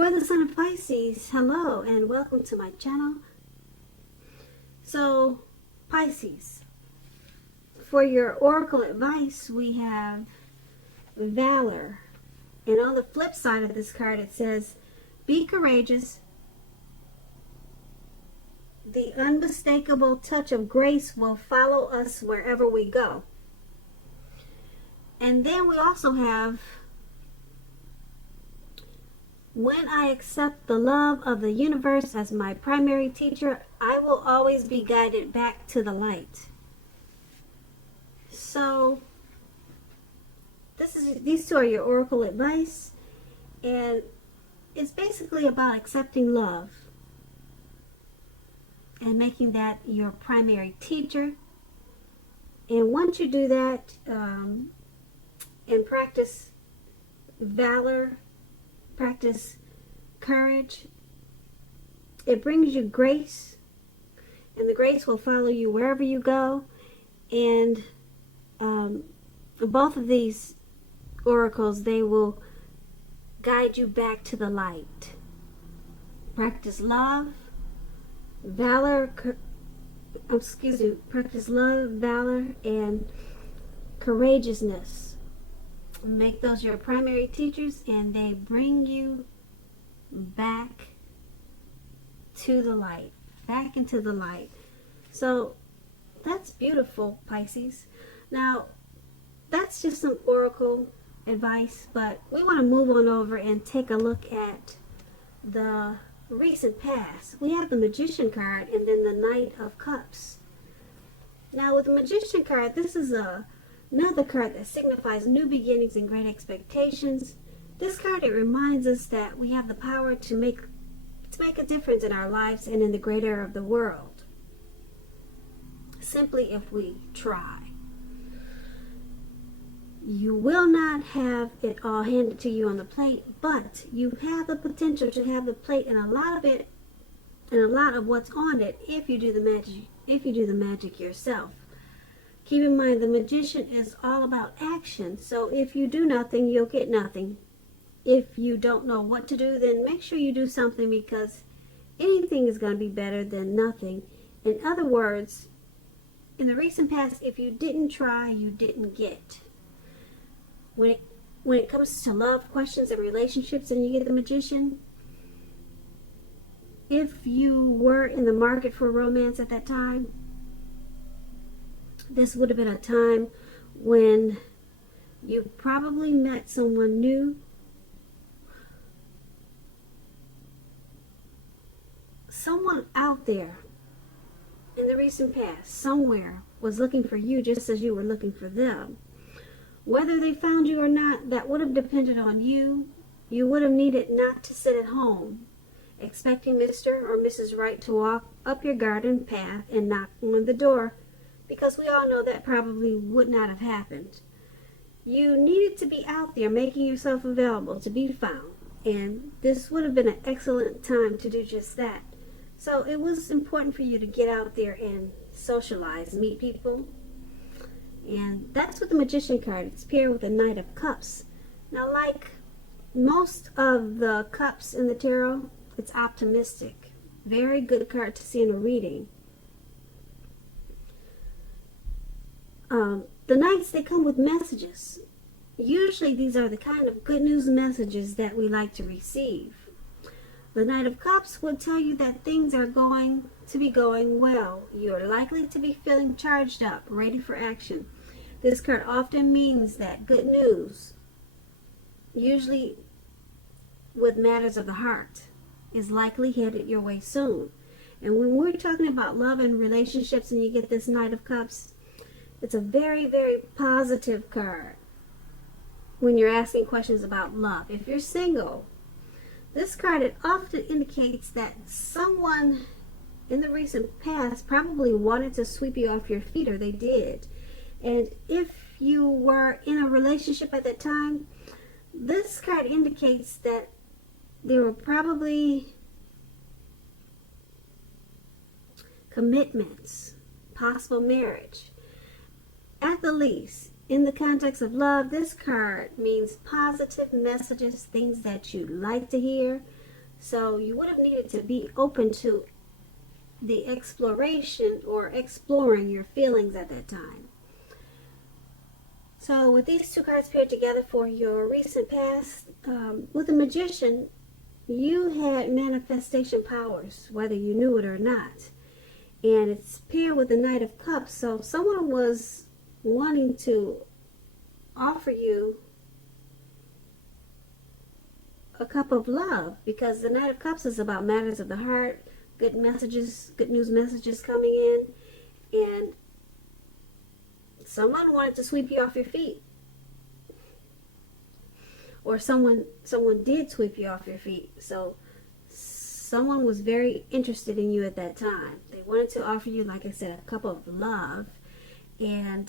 For the sign of Pisces, hello and welcome to my channel. So, Pisces, for your oracle advice, we have Valor. And on the flip side of this card, it says, be courageous. The unmistakable touch of grace will follow us wherever we go. And then we also have, when I accept the love of the universe as my primary teacher, I will always be guided back to the light. So, these two are your oracle advice, and it's basically about accepting love and making that your primary teacher. And once you do that and practice valor, practice courage, it brings you grace, and the grace will follow you wherever you go. And both of these oracles, they will guide you back to the light. Practice love, valor, practice love, valor, and courageousness. Make those your primary teachers, and they bring you back to the light, back into the light. So that's beautiful, Pisces. Now, that's just some oracle advice, but we want to move on over and take a look at the recent past. We have the Magician card and then the Knight of Cups. Now, with the Magician card, this is another card that signifies new beginnings and great expectations. This card, it reminds us that we have the power to make a difference in our lives and in the greater of the world, simply if we try. You will not have it all handed to you on the plate, but you have the potential to have the plate and a lot of it, and a lot of what's on it, if you do the magic yourself. Keep in mind, the Magician is all about action. So if you do nothing, you'll get nothing. If you don't know what to do, then make sure you do something, because anything is going to be better than nothing. In other words, in the recent past, if you didn't try, you didn't get. When it comes to love, questions, and relationships, and you get the Magician, if you were in the market for romance at that time, this would have been a time when you probably met someone new. Someone out there in the recent past, somewhere, was looking for you just as you were looking for them. Whether they found you or not, that would have depended on you. You would have needed not to sit at home expecting Mr. or Mrs. Right to walk up your garden path and knock on the door, because we all know that probably would not have happened. You needed to be out there making yourself available to be found, and this would have been an excellent time to do just that. So it was important for you to get out there and socialize, meet people. And that's with the Magician card. It's paired with the Knight of Cups. Now, like most of the cups in the tarot, it's optimistic. Very good card to see in a reading. The Knights, they come with messages. Usually these are the kind of good news messages that we like to receive. The Knight of Cups will tell you that things are going to be going well. You're likely to be feeling charged up, ready for action. This card often means that good news, usually with matters of the heart, is likely headed your way soon. And when we're talking about love and relationships and you get this Knight of Cups, it's a very, very positive card when you're asking questions about love. If you're single, this card, it often indicates that someone in the recent past probably wanted to sweep you off your feet, or they did. And if you were in a relationship at that time, this card indicates that there were probably commitments, possible marriage. At the least, in the context of love, this card means positive messages, things that you like to hear, So you would have needed to be open to the exploration or exploring your feelings at that time. So with these two cards paired together for your recent past, with the Magician, you had manifestation powers, whether you knew it or not. And it's paired with the Knight of Cups. So someone was wanting to offer you a cup of love, because the Knight of Cups is about matters of the heart, good messages, good news messages coming in, and someone wanted to sweep you off your feet, or someone did sweep you off your feet. So someone was very interested in you at that time. They wanted to offer you, like I said, a cup of love, and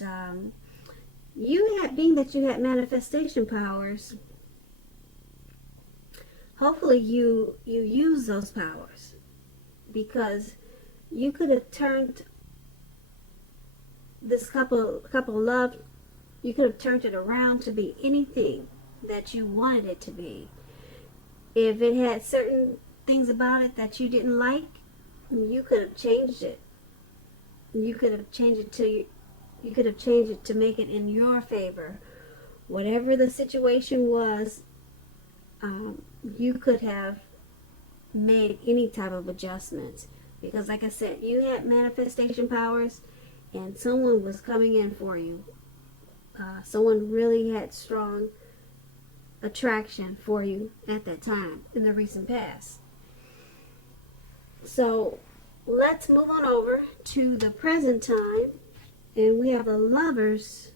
being that you had manifestation powers, hopefully you use those powers, because you could have turned this cup of love, you could have turned it around to be anything that you wanted it to be. If it had certain things about it that you didn't like, you could have changed it. You could have changed it to make it in your favor. Whatever the situation was, you could have made any type of adjustments, because like I said, you had manifestation powers and someone was coming in for you. Someone really had strong attraction for you at that time in the recent past. So let's move on over to the present time, and we have the Lovers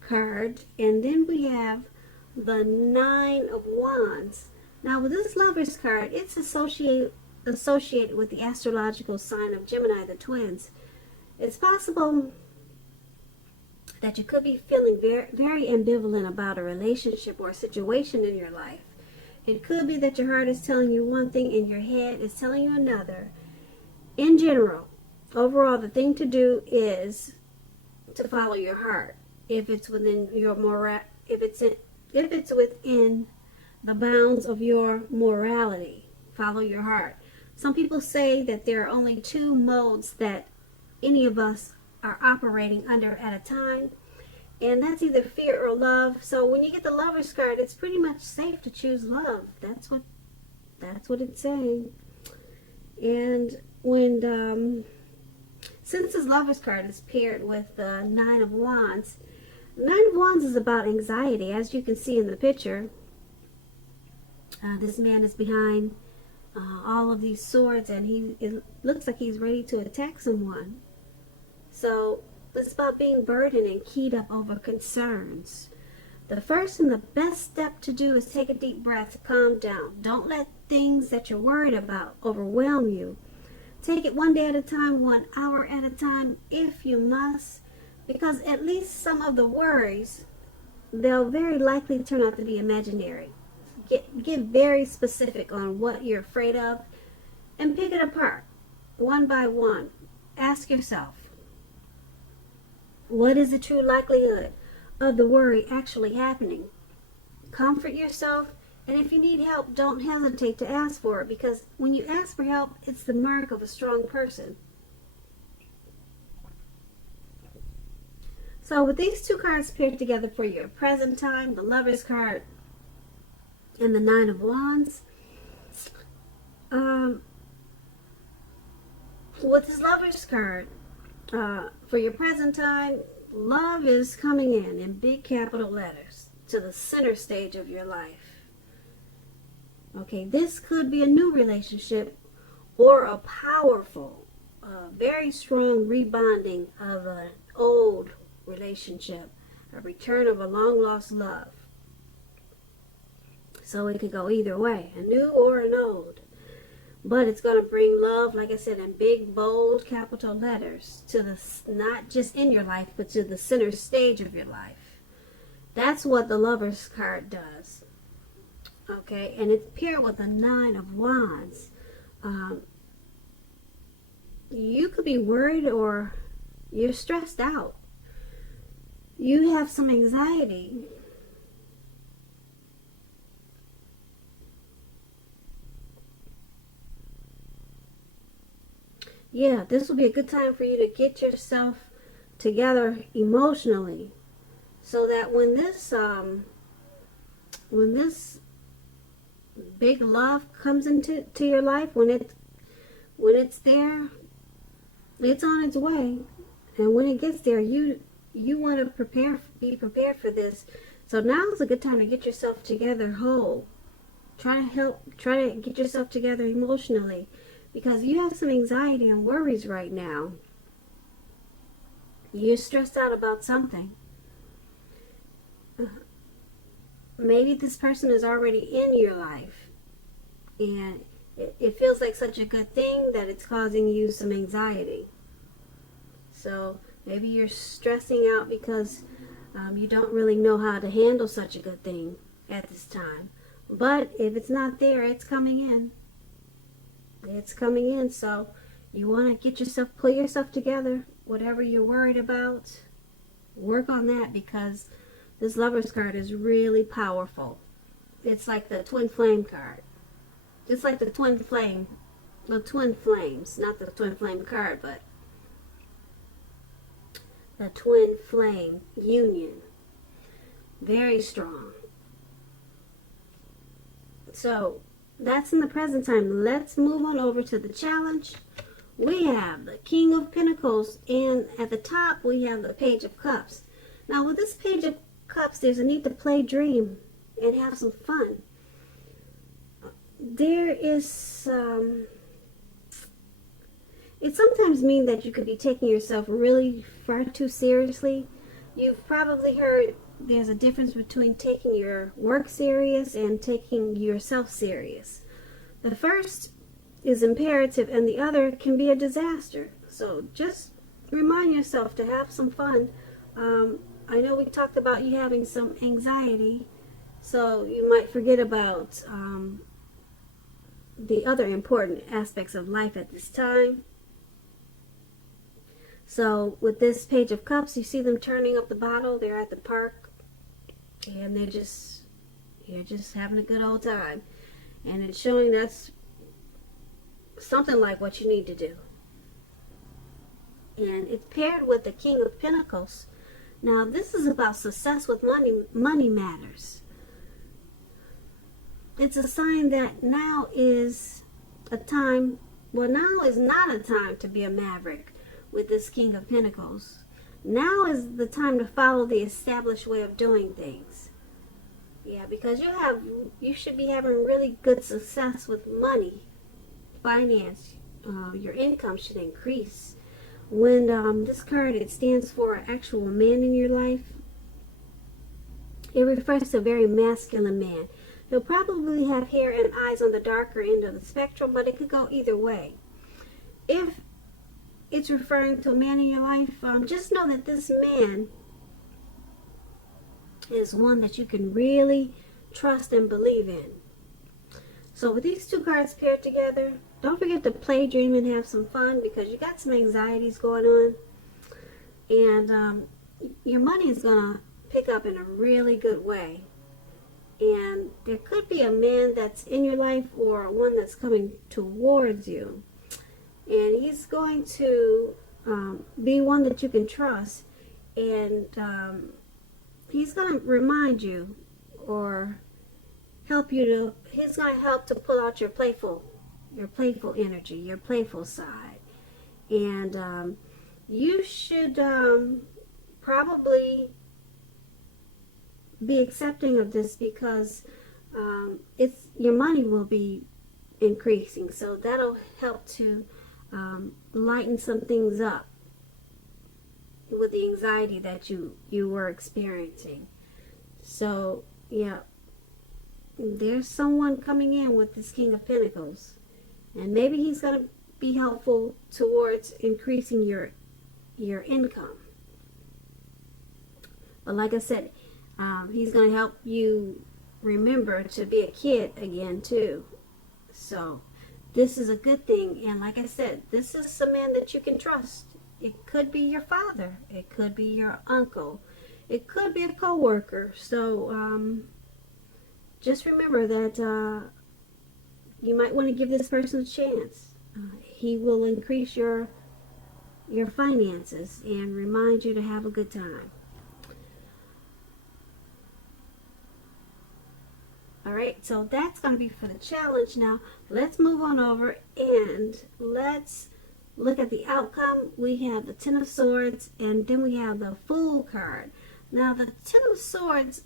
card, and then we have the Nine of Wands. Now with this Lovers card, it's associated with the astrological sign of Gemini, the twins. It's possible that you could be feeling very, very ambivalent about a relationship or a situation in your life. It could be that your heart is telling you one thing and your head is telling you another. In general, overall, the thing to do is to follow your heart. If it's within your if it's within the bounds of your morality, follow your heart. Some people say that there are only two modes that any of us are operating under at a time, and that's either fear or love. So when you get the Lovers card, it's pretty much safe to choose love. That's what it's saying. And when since this Lovers card is paired with the Nine of Wands, Nine of Wands is about anxiety, as you can see in the picture. This man is behind all of these swords, and it looks like he's ready to attack someone. So it's about being burdened and keyed up over concerns. The first and the best step to do is take a deep breath, calm down. Don't let things that you're worried about overwhelm you. Take it one day at a time, 1 hour at a time, if you must, because at least some of the worries, they'll very likely turn out to be imaginary. Get very specific on what you're afraid of and pick it apart one by one. Ask yourself, what is the true likelihood of the worry actually happening? Comfort yourself, and if you need help, don't hesitate to ask for it, because when you ask for help, it's the mark of a strong person. So with these two cards paired together for your present time, the Lovers card and the Nine of Wands, with this Lovers card, for your present time, love is coming in big capital letters to the center stage of your life. Okay, this could be a new relationship or a powerful, very strong rebonding of an old relationship, a return of a long-lost love. So it could go either way, a new or an old. But it's going to bring love, like I said, in big, bold, capital letters to the, not just in your life, but to the center stage of your life. That's what the Lovers card does. Okay, and it's paired with the Nine of Wands. You could be worried or you're stressed out. You have some anxiety. yeah, this will be a good time for you to get yourself together emotionally, so that when this big love comes into your life, when it's there, it's on its way. And when it gets there, you want to be prepared for this. So now is a good time to get yourself together whole. Try to get yourself together emotionally, because you have some anxiety and worries right now. You're stressed out about something. Maybe this person is already in your life, and it feels like such a good thing that it's causing you some anxiety. So maybe you're stressing out because you don't really know how to handle such a good thing at this time. But if it's not there, it's coming in. It's coming in. So you want to pull yourself together. Whatever you're worried about, work on that, because this Lover's card is really powerful. It's like the twin flame card. It's like the twin flames, not the twin flame card, but the twin flame union. Very strong. So that's in the present time. Let's move on over to the challenge. We have the King of Pentacles, and at the top we have the Page of Cups. Now with this Page of Cups, there's a need to play, dream, and have some fun. There is it sometimes means that you could be taking yourself really far too seriously. You've probably heard there's a difference between taking your work serious and taking yourself serious. The first is imperative and the other can be a disaster. So just remind yourself to have some fun. I know we talked about you having some anxiety, so you might forget about the other important aspects of life at this time. So with this Page of Cups, you see them turning up the bottle. They're at the park, and you're just having a good old time. And it's showing that's something like what you need to do. And it's paired with the King of Pentacles. Now this is about success with money matters. It's a sign that now is a time, well, now is not a time to be a maverick with this King of Pentacles. Now is the time to follow the established way of doing things. Yeah, because you should be having really good success with money, finance. Your income should increase. When this card, it stands for an actual man in your life. It refers to a very masculine man. He'll probably have hair and eyes on the darker end of the spectrum, but it could go either way. If it's referring to a man in your life, just know that this man is one that you can really trust and believe in. So with these two cards paired together, don't forget to play, dream, and have some fun, because you got some anxieties going on, and your money is going to pick up in a really good way. And there could be a man that's in your life or one that's coming towards you, and he's going to be one that you can trust, and he's going to remind you or help you to, he's going to help to pull out your playful energy, your playful side. And you should probably be accepting of this, because your money will be increasing, so that'll help to lighten some things up with the anxiety that you were experiencing. So yeah, there's someone coming in with this King of Pentacles, and maybe he's going to be helpful towards increasing your income. But like I said, he's going to help you remember to be a kid again too. So this is a good thing. And like I said, this is a man that you can trust. It could be your father. It could be your uncle. It could be a co-worker. So just remember that you might want to give this person a chance. He will increase your finances and remind you to have a good time. Alright, so that's going to be for the challenge. Now, let's move on over and let's look at the outcome. We have the Ten of Swords, and then we have the Fool card. Now, the Ten of Swords,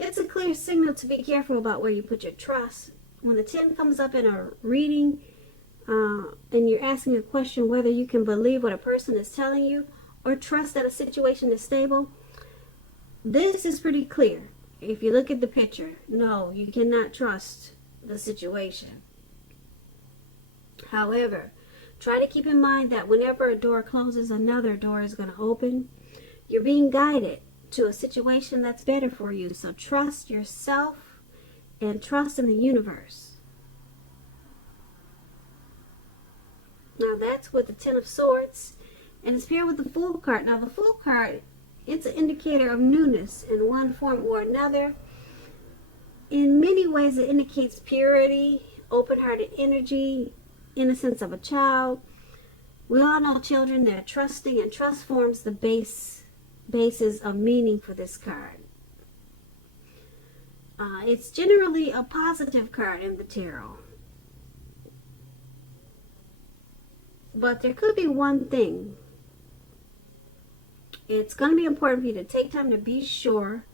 it's a clear signal to be careful about where you put your trust. When the 10 comes up in a reading, and you're asking a question whether you can believe what a person is telling you or trust that a situation is stable, this is pretty clear. If you look at the picture, no, you cannot trust the situation. However, try to keep in mind that whenever a door closes, another door is going to open. You're being guided to a situation that's better for you. So trust yourself and trust in the universe. Now that's with the Ten of Swords, and it's paired with the Fool card. Now the Fool card, it's an indicator of newness in one form or another. In many ways, it indicates purity, open-hearted energy, innocence of a child. We all know children, they're trusting, and trust forms the basis of meaning for this card. It's generally a positive card in the tarot. But there could be one thing. It's going to be important for you to take time to be sure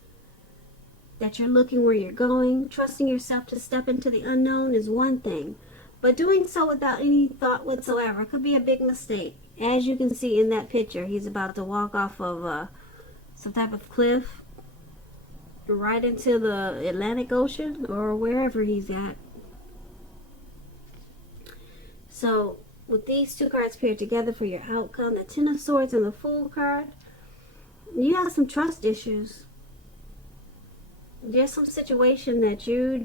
that you're looking where you're going. Trusting yourself to step into the unknown is one thing, but doing so without any thought whatsoever could be a big mistake. As you can see in that picture, he's about to walk off of some type of cliff right into the Atlantic Ocean or wherever he's at. So with these two cards paired together for your outcome, the Ten of Swords and the Fool card, you have some trust issues. There's some situation that you're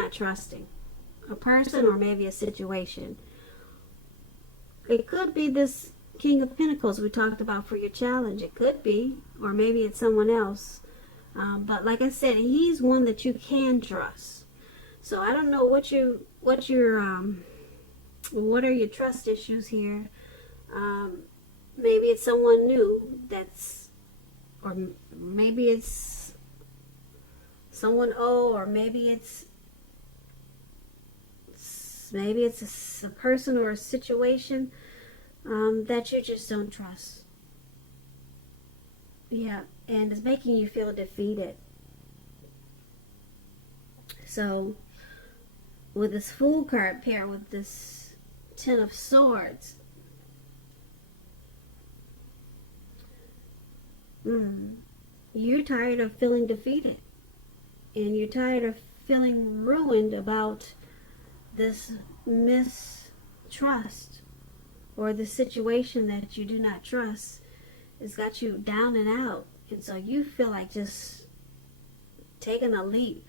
not trusting. A person or maybe a situation. It could be this King of Pentacles we talked about for your challenge. It could be. Or maybe it's someone else. But like I said, he's one that you can trust. So I don't know what are your trust issues here. Maybe it's someone new or maybe it's someone old, or maybe it's a person or a situation that you just don't trust. Yeah, and it's making you feel defeated. So with this Fool card paired with this Ten of Swords, you're tired of feeling defeated, and you're tired of feeling ruined about this mistrust, or the situation that you do not trust has got you down and out, and so you feel like just taking a leap